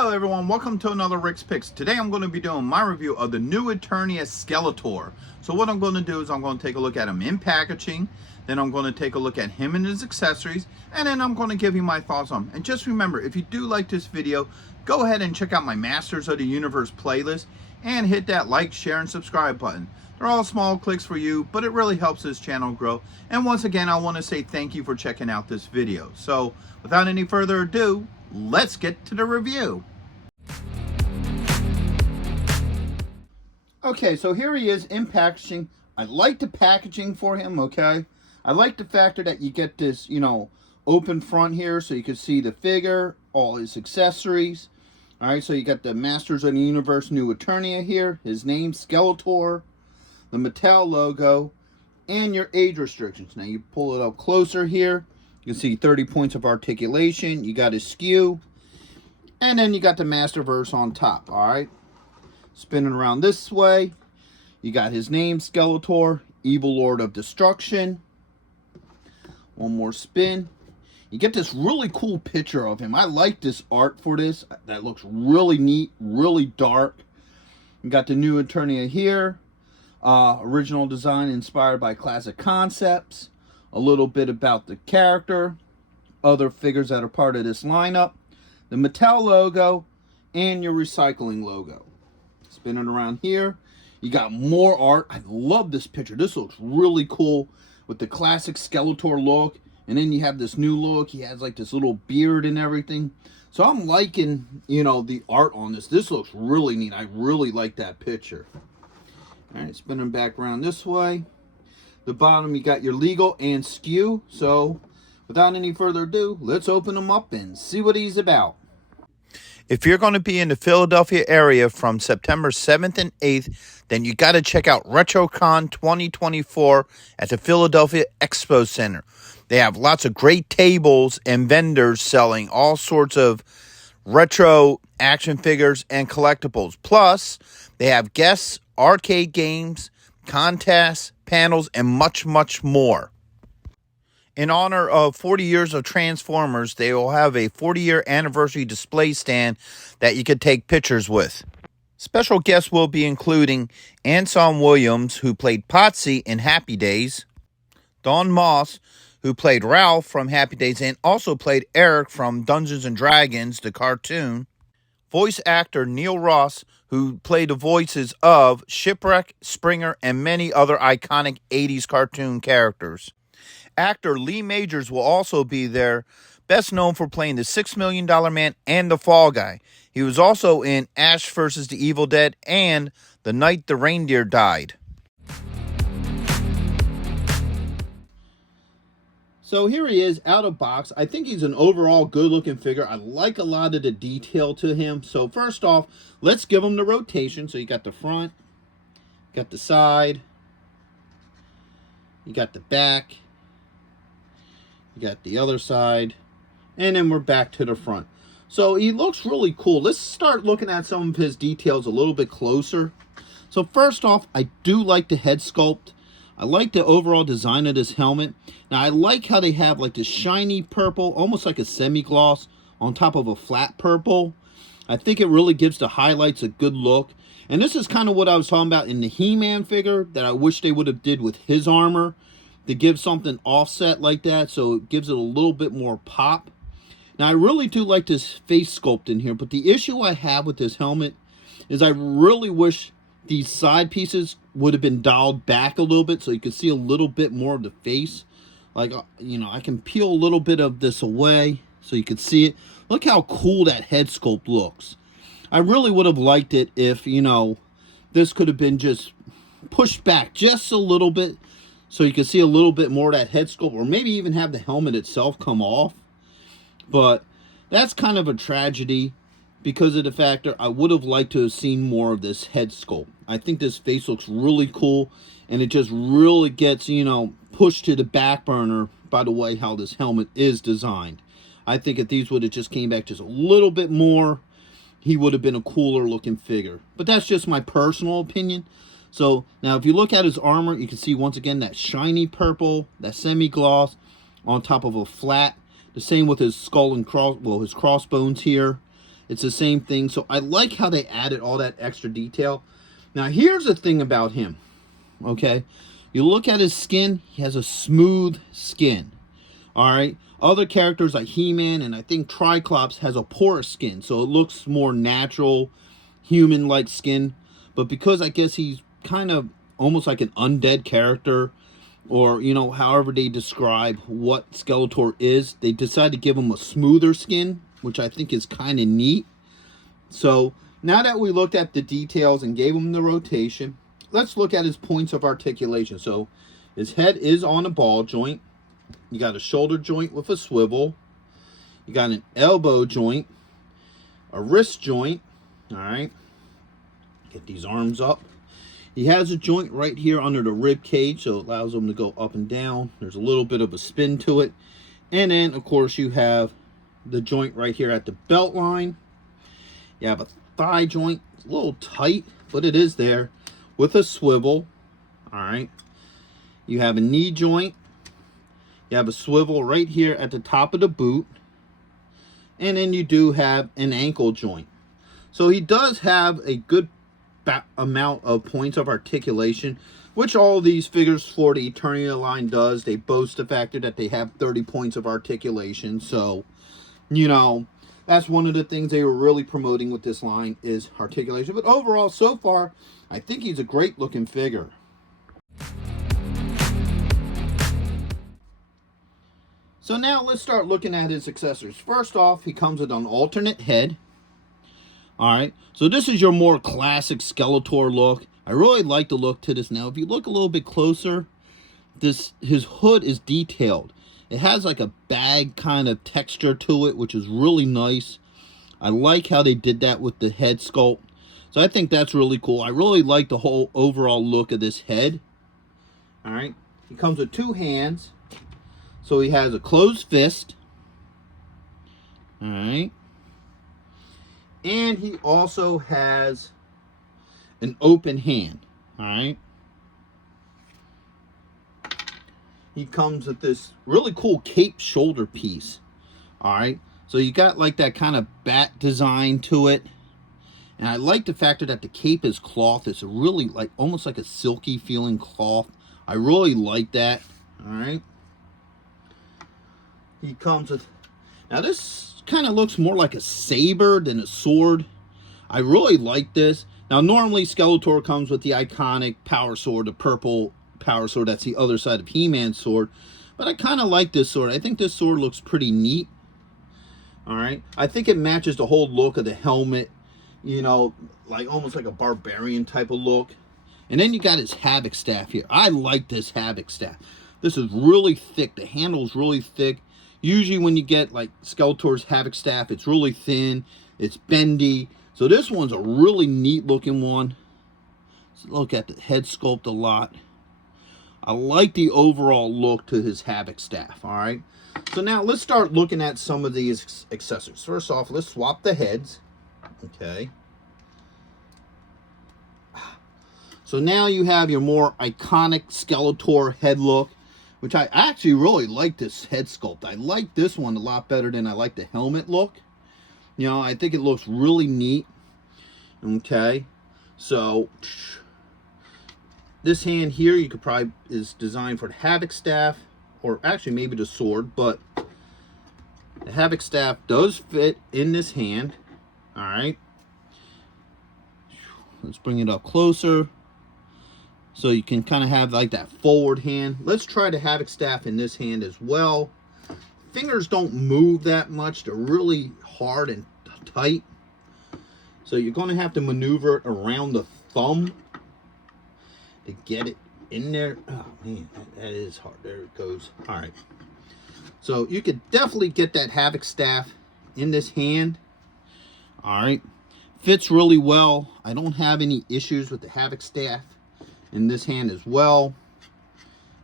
Hello everyone, welcome to another Rick's Picks. Today I'm going to be doing my review of the new Eternia Skeletor. So what I'm going to do is I'm going to take a look at him in packaging, then I'm going to take a look at him and his accessories, and then I'm going to give you my thoughts on him. And just remember, if you do like this video, go ahead and check out my Masters of the Universe playlist and hit that like, share, and subscribe button. They're all small clicks for you, but it really helps this channel grow. And once again, I want to say thank you for checking out this video. So without any further ado, let's get to the review. Okay, so here he is in packaging. I like the packaging for him, okay? I like the factor that you get this, open front here so you can see the figure, all his accessories. All right, so you got the Masters of the Universe new Eternia here, his name, Skeletor, the Mattel logo, and your age restrictions. Now you pull it up closer here. You can see 30 points of articulation. You got his skew. And then you got the Masterverse on top, all right? Spinning around this way. You got his name, Skeletor, Evil Lord of Destruction. One more spin. You get this really cool picture of him. I like this art for this. That looks really neat, really dark. You got the new Eternia here. Original design inspired by classic concepts. A little bit about the character, other figures that are part of this lineup, the Mattel logo, and your recycling logo. Spinning around here, you got more art. I love this picture. This looks really cool with the classic Skeletor look, and then you have this new look. He has like this little beard and everything. So I'm liking, the art on this. This looks really neat. I really like that picture. All right, spinning back around this way. The bottom, you got your legal and skew. So without any further ado, let's open them up and see what he's about. If you're going to be in the Philadelphia area from September 7th and 8th, then you got to check out RetroCon 2024 at the Philadelphia Expo Center. They have lots of great tables and vendors selling all sorts of retro action figures and collectibles. Plus, they have guests, arcade games, contests, panels, and much, much more. In honor of 40 years of Transformers, they will have a 40-year anniversary display stand that you could take pictures with. Special guests will be including Anson Williams, who played Potsy in Happy Days, Don Moss, who played Ralph from Happy Days and also played Eric from Dungeons & Dragons, the cartoon, voice actor Neil Ross, who played the voices of Shipwreck, Springer, and many other iconic 80s cartoon characters. Actor Lee Majors will also be there, best known for playing the $6 Million Man and the Fall Guy. He was also in Ash vs. the Evil Dead and The Night the Reindeer Died. So here he is out of box. I think he's an overall good looking figure. I like a lot of the detail to him. So first off, let's give him the rotation. So you got the front, got the side, you got the back, you got the other side, and then we're back to the front. So he looks really cool. Let's start looking at some of his details a little bit closer. So first off, I do like the head sculpt. I like the overall design of this helmet. Now, I like how they have like this shiny purple, almost like a semi-gloss on top of a flat purple. I think it really gives the highlights a good look. And this is kind of what I was talking about in the He-Man figure that I wish they would have did with his armor to give something offset like that, so it gives it a little bit more pop. Now, I really do like this face sculpt in here, but the issue I have with this helmet is I really wish these side pieces would have been dialed back a little bit so you could see a little bit more of the face. Like, I can peel a little bit of this away so you could see it. Look how cool that head sculpt looks. I really would have liked it if, this could have been just pushed back just a little bit so you could see a little bit more of that head sculpt, or maybe even have the helmet itself come off. But that's kind of a tragedy because of the factor I would have liked to have seen more of this head sculpt. I think this face looks really cool, and it just really gets, pushed to the back burner by the way how this helmet is designed. I think if these would have just came back just a little bit more, he would have been a cooler looking figure. But that's just my personal opinion. So now if you look at his armor, you can see once again that shiny purple, that semi-gloss on top of a flat. The same with his skull and his crossbones here. It's the same thing. So I like how they added all that extra detail. Now here's the thing about him. Okay, you look at his skin, he has a smooth skin. All right, other characters like He-Man and I think Triclops has a porous skin, so it looks more natural, human-like skin. But because I guess he's kind of almost like an undead character, or you know, however they describe what Skeletor is, they decided to give him a smoother skin, which I think is kind of neat. So now that we looked at the details and gave him the rotation, let's look at his points of articulation. So his head is on a ball joint. You got a shoulder joint with a swivel. You got an elbow joint, a wrist joint. All right. Get these arms up. He has a joint right here under the rib cage, so it allows him to go up and down. There's a little bit of a spin to it. And then, of course, you have the joint right here at the belt line. You have a thigh joint. It's a little tight, but it is there, with a swivel. All right. You have a knee joint. You have a swivel right here at the top of the boot. And then you do have an ankle joint. So he does have a good amount of points of articulation, which all these figures for the Eternia line does. They boast the fact that they have 30 points of articulation. So, you know, that's one of the things they were really promoting with this line is articulation. But overall, so far, I think he's a great looking figure. So now let's start looking at his accessories. First off, he comes with an alternate head. All right, so this is your more classic Skeletor look. I really like the look to this. Now, if you look a little bit closer, his hood is detailed. It has like a bag kind of texture to it, which is really nice. I like how they did that with the head sculpt. So I think that's really cool. I really like the whole overall look of this head. All right, he comes with two hands. So he has a closed fist. All right. And he also has an open hand. All right. He comes with this really cool cape shoulder piece. All right. So you got like that kind of bat design to it. And I like the fact that the cape is cloth. It's really like almost like a silky feeling cloth. I really like that. All right. He comes with, now this kind of looks more like a saber than a sword. I really like this. Now normally Skeletor comes with the iconic power sword, the purple power sword. That's the other side of He-Man's sword. But I kind of like this sword. I think this sword looks pretty neat. All right. I think it matches the whole look of the helmet. You know, like almost like a barbarian type of look. And then you got his Havoc staff here. I like this Havoc staff. This is really thick. The handle is really thick. Usually when you get like Skeletor's Havoc staff, it's really thin, it's bendy. So this one's a really neat looking one. Let's look at the head sculpt a lot. I like the overall look to his Havoc staff, all right? So now let's start looking at some of these accessories. First off, let's swap the heads, okay? So now you have your more iconic Skeletor head look, which I actually really like this head sculpt. I like this one a lot better than I like the helmet look. You know, I think it looks really neat. Okay, so this hand here, you could probably, is designed for the Havoc staff, or actually maybe the sword, but the Havoc staff does fit in this hand. All right, let's bring it up closer. So you can kind of have like that forward hand. Let's try the Havoc staff in this hand as well. Fingers don't move that much. They're really hard and tight. So you're going to have to maneuver it around the thumb to get it in there. Oh man, that is hard. There it goes. All right. So you could definitely get that Havoc staff in this hand. All right. Fits really well. I don't have any issues with the Havoc staff in this hand as well.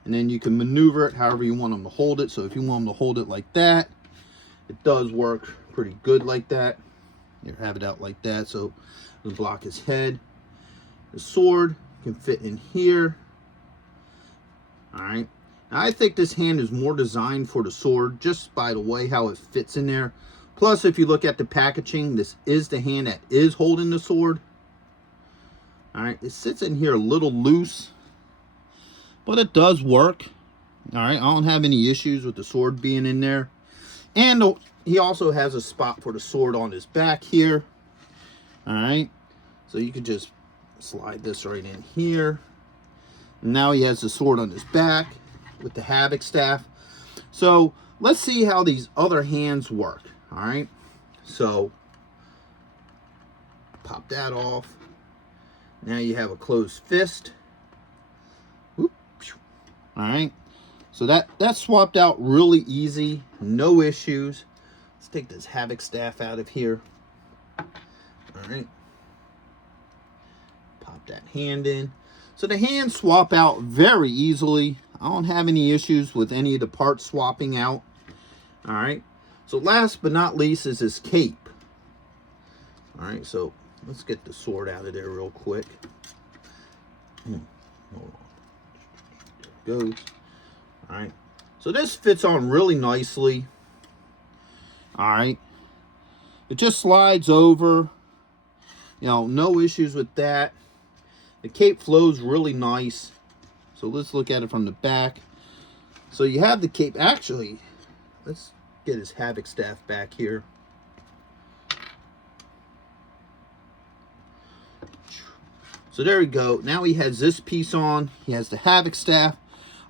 And then you can maneuver it however you want them to hold it. So if you want them to hold it like that, it does work pretty good like that. You have it out like that so it can block his head. The sword can fit in here. All right. Now I think this hand is more designed for the sword just by the way how it fits in there. Plus, if you look at the packaging, this is the hand that is holding the sword. All right, it sits in here a little loose, but it does work. All right, I don't have any issues with the sword being in there. And he also has a spot for the sword on his back here. All right, so you can just slide this right in here. Now he has the sword on his back with the Havoc staff. So let's see how these other hands work. All right, so pop that off. Now you have a closed fist. All right, so that swapped out really easy, no issues. Let's take this Havoc staff out of here. All right, pop that hand in. So the hands swap out very easily. I don't have any issues with any of the parts swapping out. All right, so last but not least is his cape. All right, so let's get the sword out of there real quick. Hold on. There it goes. All right, so this fits on really nicely. All right, it just slides over. You know, no issues with that. The cape flows really nice. So let's look at it from the back. So you have the cape. Actually, let's get his Havoc staff back here. So there we go. Now he has this piece on. He has the Havoc staff.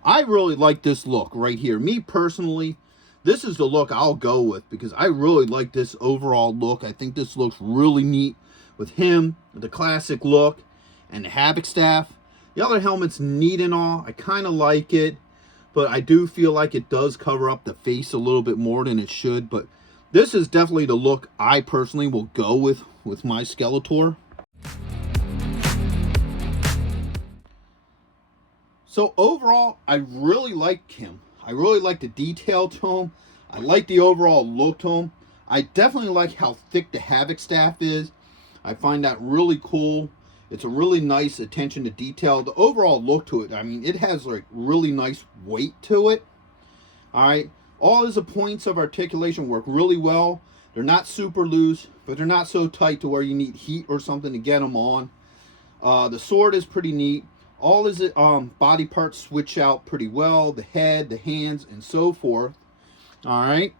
I really like this look right here. Me personally, this is the look I'll go with because I really like this overall look. I think this looks really neat with him, with the classic look, and the Havoc staff. The other helmet's neat and all. I kind of like it, but I do feel like it does cover up the face a little bit more than it should. But this is definitely the look I personally will go with my Skeletor. So overall, I really like him. I really like the detail to him. I like the overall look to him. I definitely like how thick the Havoc staff is. I find that really cool. It's a really nice attention to detail. The overall look to it, I mean, it has like really nice weight to it. All right. All his points of articulation work really well. They're not super loose, but they're not so tight to where you need heat or something to get them on. The sword is pretty neat. All his body parts switch out pretty well. The head, the hands, and so forth. All right.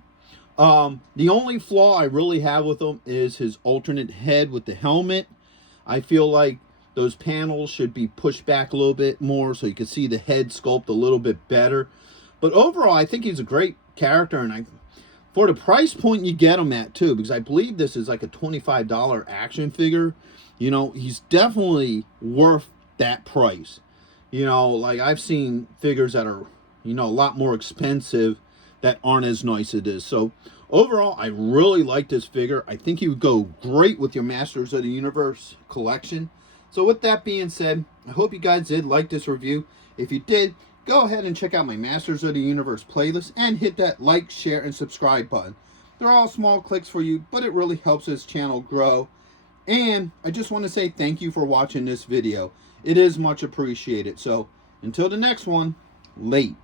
The only flaw I really have with him is his alternate head with the helmet. I feel like those panels should be pushed back a little bit more so you can see the head sculpt a little bit better. But overall, I think he's a great character, and for the price point you get him at too, because I believe this is like a $25 action figure. You know, he's definitely worth that price. You know, like I've seen figures that are, you know, a lot more expensive that aren't as nice as it is. So overall, I really like this figure. I think he would go great with your Masters of the Universe collection. So with that being said, I hope you guys did like this review. If you did, go ahead and check out my Masters of the Universe playlist and hit that like, share, and subscribe button. They're all small clicks for you, but it really helps this channel grow. And I just want to say thank you for watching this video. It is much appreciated. So until the next one, late.